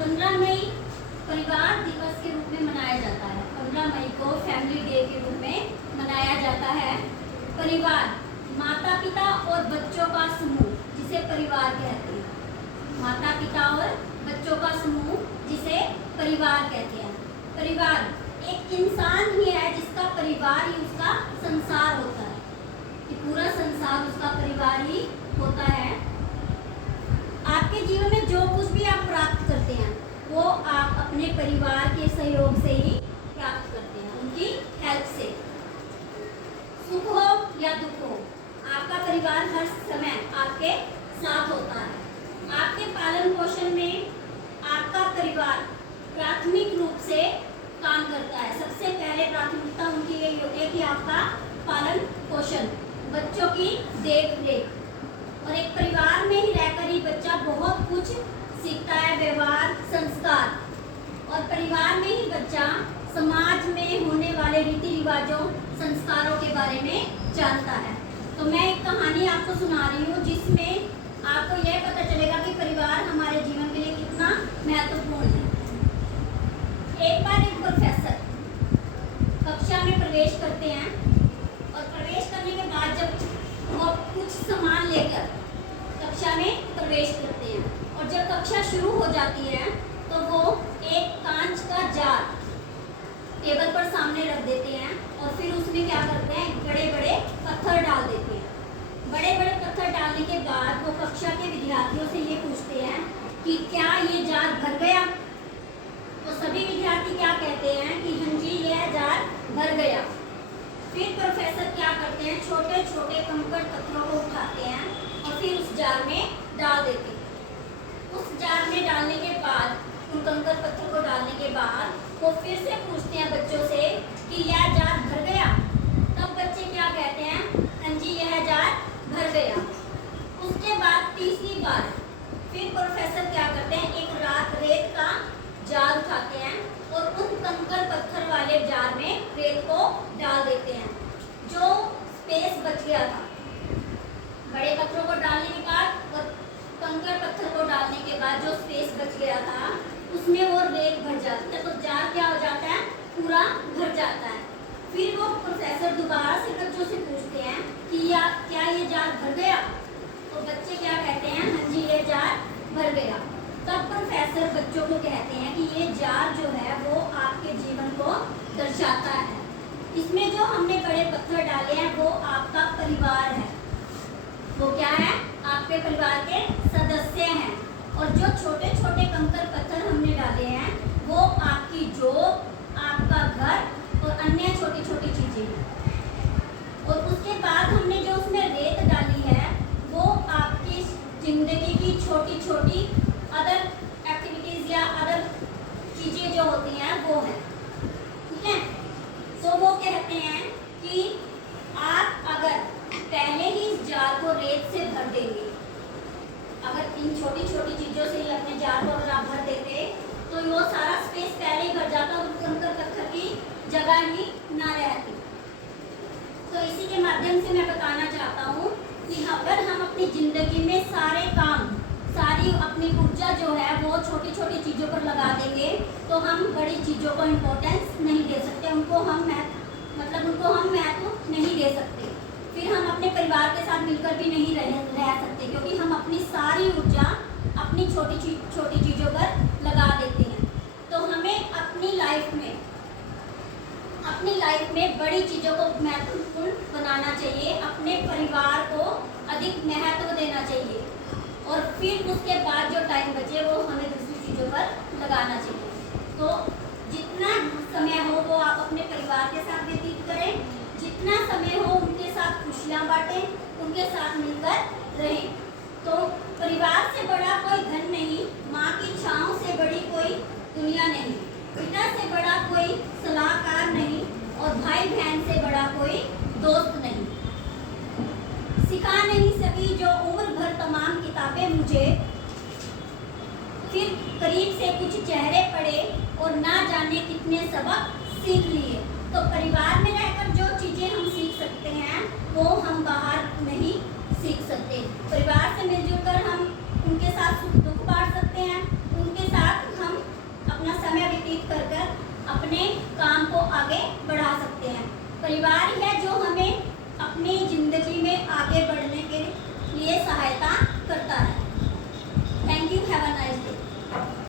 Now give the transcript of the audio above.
15 मई परिवार दिवस के रूप में मनाया जाता है। 15 मई को फैमिली डे के रूप में मनाया जाता है। परिवार माता पिता और बच्चों का समूह जिसे परिवार कहते हैं। माता पिता और बच्चों का समूह जिसे परिवार कहते हैं। परिवार एक इंसान ही है जिसका परिवार ही उसका संसार होता है, कि पूरा संसार उसका परिवार ही होता है। आपके जीवन में जो कुछ भी आप प्राप्त करते हैं वो आप अपने परिवार के सहयोग से ही प्राप्त करते हैं, उनकी हेल्प से। सुख हो या दुख हो, आपका परिवार हर समय आपके साथ होता है। आपके पालन पोषण में आपका परिवार प्राथमिक रूप से काम करता है। सबसे पहले प्राथमिकता उनकी यही होती है कि आपका पालन पोषण, बच्चों की देख रेख। और एक परिवार में ही रहकर ही बच्चा बहुत कुछ सीखता है, व्यवहार, संस्कार। और परिवार में ही बच्चा समाज में होने वाले रीति रिवाजों, संस्कारों के बारे में जानता है। तो मैं एक कहानी आपको सुना रही हूँ जिसमें आपको यह पता चलेगा कि परिवार हमारे जीवन के लिए कितना महत्वपूर्ण है। एक बार एक प्रोफेसर कक्षा में प्रवेश करते हैं और प्रवेश करने के बाद जब वो कुछ सामान लेकर कक्षा में प्रवेश करते हैं और जब कक्षा शुरू हो जाती है तो वो एक कांच का जार टेबल पर सामने रख देते हैं और फिर उसमें क्या करते हैं, बड़े बड़े पत्थर डाल देते हैं। बड़े बड़े पत्थर डालने के बाद वो कक्षा के विद्यार्थियों से ये पूछते हैं कि क्या ये जार भर गया। तो सभी विद्यार्थी क्या कहते हैं कि हाँ जी यह जार भर गया। फिर प्रोफेसर क्या करते हैं, छोटे छोटे कंकड़ पत्थरों को उठाते हैं और फिर उस जार में डाल देते हैं। उस जार में डालने के बाद, उन कंकड़ पत्थर को डालने के बाद वो फिर से पूछते हैं बच्चों से कि यह जार भर गया। तब बच्चे क्या कहते हैं, हाँ जी यह जार भर गया। उसके बाद तीसरी बार फिर प्रोफेसर क्या करते हैं, एक रेत का जार उठाते हैं और उन कंकड़ पत्थर वाले जार में रेत को डाल देते हैं। जो स्पेस बच गया था, बड़े पत्थरों को डालने के बाद और कंकड़ पत्थर को डालने के बाद जो स्पेस बच गया था उसमें वो रेत भर जाती है, तो जार क्या हो जाता है, पूरा भर जाता है। फिर वो प्रोफेसर दोबारा से बच्चों से पूछते हैं कि क्या ये जार भर गया। तो बच्चे क्या कहते हैं, हाँ जी ये जार भर गया। तब प्रोफेसर बच्चों को कहते हैं कि ये जार जो है वो आपके जीवन को दर्शाता है। इसमें जो हमने बड़े पत्थर डाले हैं वो आपका परिवार है, वो क्या है, आपके परिवार के सदस्य हैं। और जो छोटे छोटे कंकड़ पत्थर हमने डाले हैं वो आपकी जॉब, आपका घर और अन्य छोटी छोटी चीजें हैं। और उसके बाद हमने जो उसमें रेत डाली है वो आपकी जिंदगी की छोटी छोटी अदर एक्टिविटीज या अदर चीजें जो होती हैं वो हैं, ठीक है। तो वो कहते हैं कि आप अगर पहले ही इस जार को रेत से भर देंगे, अगर इन छोटी छोटी चीजों से ही अपने जार को अगर आप भर देते तो वो सारा स्पेस पहले ही भर जाता और कंकड़ पत्थर की जगह ही ना रहती। तो इसी के माध्यम से मैं बताना चाहता हूँ कि अगर हम अपनी जिंदगी में सारे काम, सारी अपनी ऊर्जा जो है वो छोटी छोटी चीज़ों पर लगा देंगे तो हम बड़ी चीज़ों को इम्पोर्टेंस नहीं दे सकते, उनको हम महत्व नहीं दे सकते। फिर हम अपने परिवार के साथ मिलकर भी नहीं रह सकते क्योंकि हम अपनी सारी ऊर्जा अपनी छोटी चीज़ों पर लगा देते हैं। तो हमें अपनी लाइफ में बड़ी चीज़ों को महत्वपूर्ण बनाना चाहिए, अपने परिवार को अधिक महत्व देना चाहिए और फिर उसके बाद जो टाइम बचे वो हमें दूसरी चीज़ों पर लगाना चाहिए। तो जितना समय हो वो आप अपने परिवार के साथ व्यतीत करें, जितना समय हो उनके साथ खुशियाँ बांटें, उनके साथ मिलकर रहें। तो परिवार से बड़ा कोई धन नहीं, माँ की छाँव से बड़ी कोई दुनिया नहीं, पिता से बड़ा कोई सलाहकार नहीं और भाई बहन से बड़ा कोई दोस्त नहीं। सिखा नहीं सकी जो उम्र भर तमाम किताबें मुझे, फिर करीब से कुछ चेहरे पढ़े और ना जाने कितने सबक सीख लिए। तो परिवार में रहकर जो चीज़ें हम सीख सकते हैं वो हम बाहर नहीं सीख सकते। परिवार से मिलजुल कर हम उनके साथ सुख दुख बांट सकते हैं, उनके साथ हम अपने काम को आगे बढ़ा सकते हैं। परिवार है जो हमें अपनी जिंदगी में आगे बढ़ने के लिए सहायता